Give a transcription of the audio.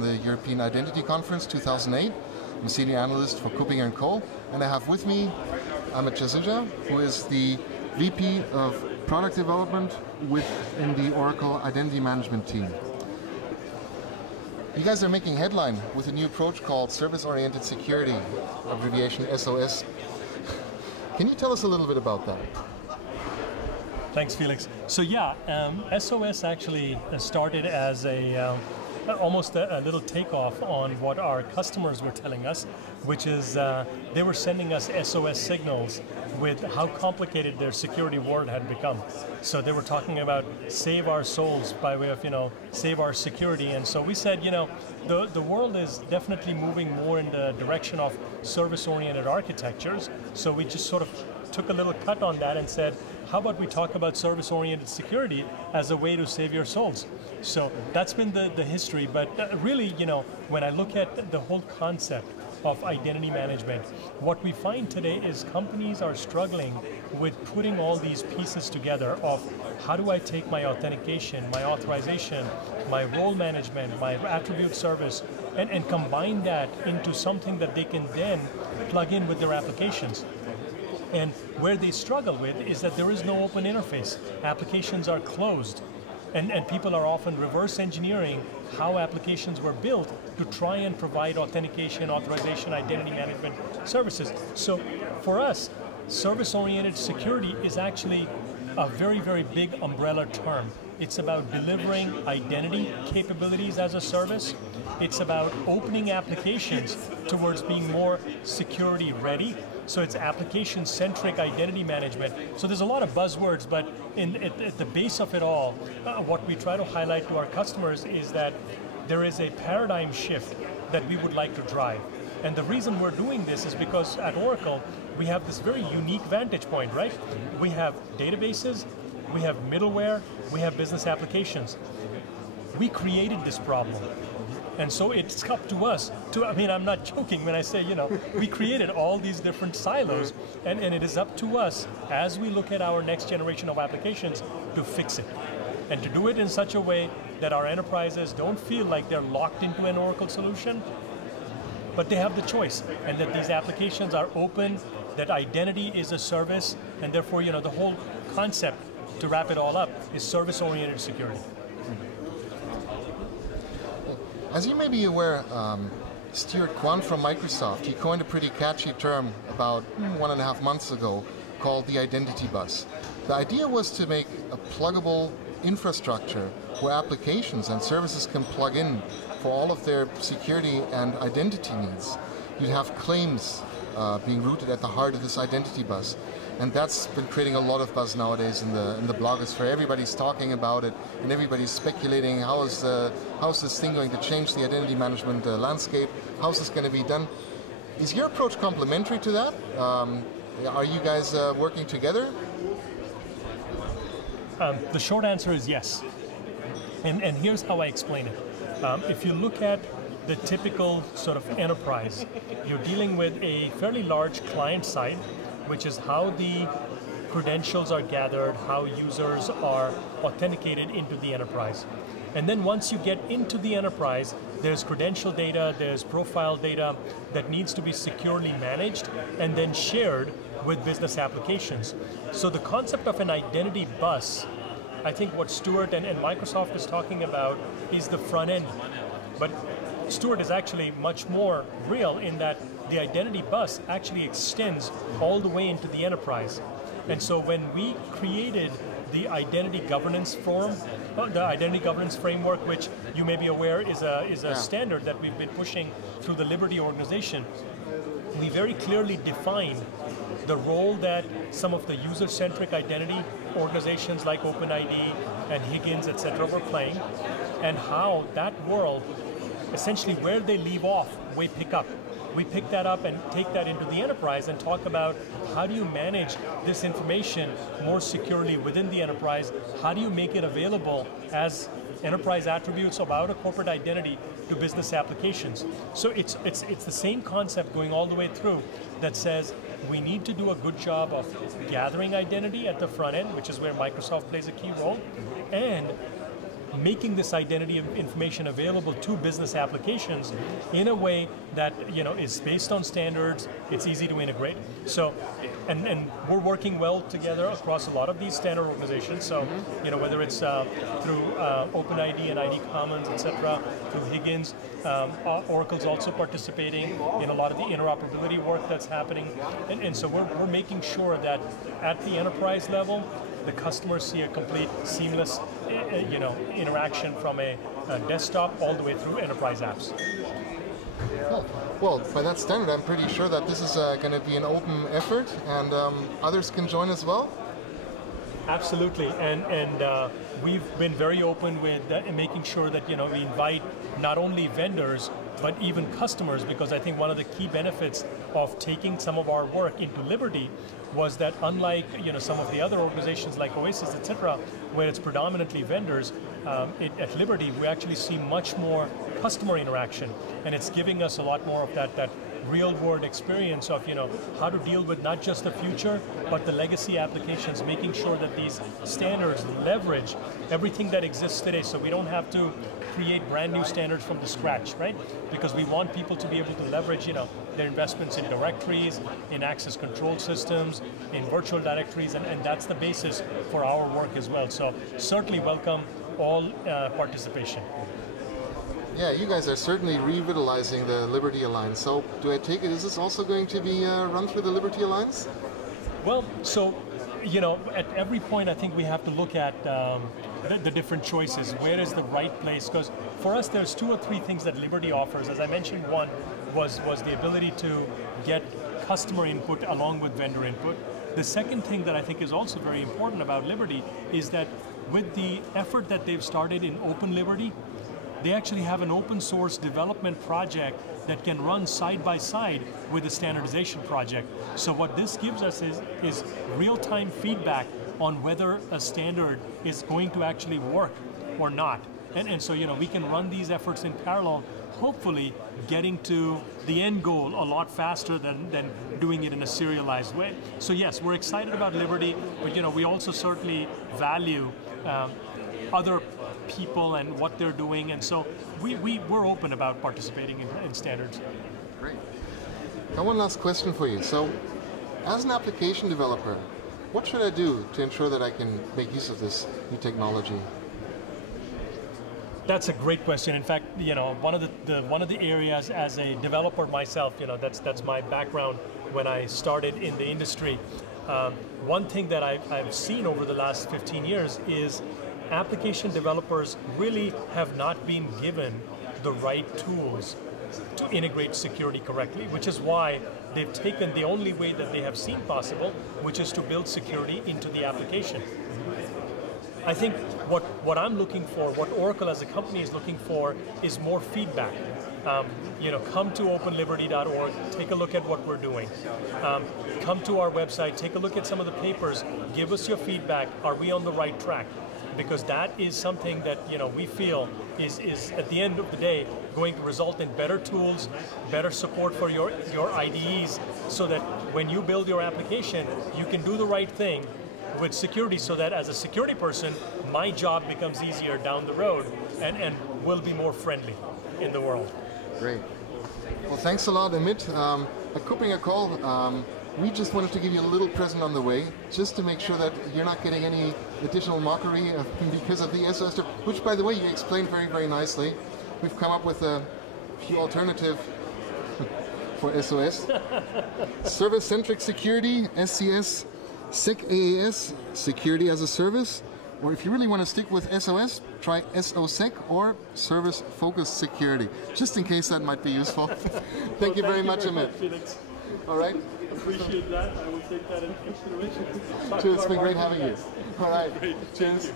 The European Identity Conference 2008. I'm a senior analyst for Kuppinger & Co. And I have with me Amit Jasuja, who is the VP of Product Development within the Oracle Identity Management team. You guys are making headline with a new approach called Service-Oriented Security, abbreviation SOS. Can you tell us a little bit about that? Thanks, Felix. So yeah, SOS actually started as almost a little takeoff on what our customers were telling us, which is they were sending us SOS signals with how complicated their security world had become. So they were talking about save our souls by way of, save our security. And so we said, the world is definitely moving more in the direction of service-oriented architectures. So we just sort of took a little cut on that and said, how about we talk about service-oriented security as a way to save your souls? So that's been the history, but really, when I look at the whole concept of identity management, what we find today is companies are struggling with putting all these pieces together of how do I take my authentication, my authorization, my role management, my attribute service, and combine that into something that they can then plug in with their applications. And where they struggle with is that there is no open interface. Applications are closed. And people are often reverse engineering how applications were built to try and provide authentication, authorization, identity management services. So for us, service-oriented security is actually a very, very big umbrella term. It's about delivering identity capabilities as a service. It's about opening applications towards being more security ready. So it's application-centric identity management. So there's a lot of buzzwords, but at the base of it all, what we try to highlight to our customers is that there is a paradigm shift that we would like to drive. And the reason we're doing this is because at Oracle, we have this very unique vantage point, right? We have databases, we have middleware, we have business applications. We created this problem. And so it's up to us to, I'm not joking when I say, we created all these different silos, and it is up to us as we look at our next generation of applications to fix it. And to do it in such a way that our enterprises don't feel like they're locked into an Oracle solution, but they have the choice, and that these applications are open, that identity is a service, and therefore, the whole concept, to wrap it all up, is service-oriented security. As you may be aware, Stuart Kwan from Microsoft, he coined a pretty catchy term about 1.5 months ago called the identity bus. The idea was to make a pluggable infrastructure where applications and services can plug in for all of their security and identity needs. You'd have claims being rooted at the heart of this identity bus. And that's been creating a lot of buzz nowadays in the blogosphere. Everybody's talking about it, and everybody's speculating how is this thing going to change the identity management landscape? How's this going to be done? Is your approach complementary to that? Are you guys working together? The short answer is yes. And here's how I explain it. If you look at the typical sort of enterprise, you're dealing with a fairly large client side, which is how the credentials are gathered, how users are authenticated into the enterprise. And then once you get into the enterprise, there's credential data, there's profile data that needs to be securely managed and then shared with business applications. So the concept of an identity bus, I think what Stuart and Microsoft is talking about is the front end. But Stuart is actually much more real in that the identity bus actually extends all the way into the enterprise. And so when we created the identity governance the identity governance framework, which you may be aware is a standard that we've been pushing through the Liberty organization, we very clearly defined the role that some of the user-centric identity organizations like OpenID and Gaehtgens, etc., were playing, and how that world, essentially where they leave off, we pick up. We pick that up and take that into the enterprise and talk about how do you manage this information more securely within the enterprise? How do you make it available as enterprise attributes about a corporate identity to business applications? So it's the same concept going all the way through that says we need to do a good job of gathering identity at the front end, which is where Microsoft plays a key role, and making this identity information available to business applications in a way that is based on standards, it's easy to integrate. So, and we're working well together across a lot of these standard organizations. So, whether it's through OpenID and ID Commons, etc., through Gaehtgens, Oracle's also participating in a lot of the interoperability work that's happening, and so we're making sure that at the enterprise level, the customers see a complete seamless, interaction from a desktop all the way through enterprise apps. Well, by that standard, I'm pretty sure that this is going to be an open effort, and others can join as well. Absolutely, and we've been very open with making sure that we invite not only vendors but even customers, because I think one of the key benefits of taking some of our work into Liberty was that unlike some of the other organizations like Oasis, etc., where it's predominantly vendors, at Liberty we actually see much more customer interaction, and it's giving us a lot more of that real-world experience of how to deal with not just the future but the legacy applications, making sure that these standards leverage everything that exists today, so we don't have to create brand new standards from the scratch, right? Because we want people to be able to leverage their investments in directories, in access control systems, in virtual directories, and that's the basis for our work as well. So certainly welcome all participation. Yeah, you guys are certainly revitalizing the Liberty Alliance. So do I take it, is this also going to be run through the Liberty Alliance? Well, so, at every point I think we have to look at the different choices. Where is the right place? Because for us there's 2 or 3 things that Liberty offers. As I mentioned, one was the ability to get customer input along with vendor input. The second thing that I think is also very important about Liberty is that with the effort that they've started in Open Liberty, they actually have an open source development project that can run side by side with the standardization project. So what this gives us is real-time feedback on whether a standard is going to actually work or not. And so we can run these efforts in parallel, hopefully getting to the end goal a lot faster than doing it in a serialized way. So yes, we're excited about Liberty, but we also certainly value other people and what they're doing, and so we're open about participating in standards. Great. Now one last question for you. So as an application developer, what should I do to ensure that I can make use of this new technology? That's a great question. In fact, one of the areas as a developer myself, that's my background when I started in the industry. One thing that I've seen over the last 15 years is application developers really have not been given the right tools to integrate security correctly, which is why they've taken the only way that they have seen possible, which is to build security into the application. I think what I'm looking for, what Oracle as a company is looking for, is more feedback. Come to openliberty.org, take a look at what we're doing. Come to our website, take a look at some of the papers, give us your feedback. Are we on the right track? Because that is something that we feel is at the end of the day going to result in better tools, better support for your IDEs, so that when you build your application, you can do the right thing with security, so that as a security person, my job becomes easier down the road and will be more friendly in the world. Great. Well, thanks a lot, Amit. At Cooping a Call, we just wanted to give you a little present on the way, just to make sure that you're not getting any additional mockery because of the SOS, which, by the way, you explained very, very nicely. We've come up with a few alternatives for SOS. Service-centric security, SCS, SecAAS, security as a service, or if you really want to stick with SOS, try SOSec or service-focused security, just in case that might be useful. Thank you very much, Amit. Felix. All right. Appreciate that. I will take that into consideration. It's been great having you. All right. Great. Cheers.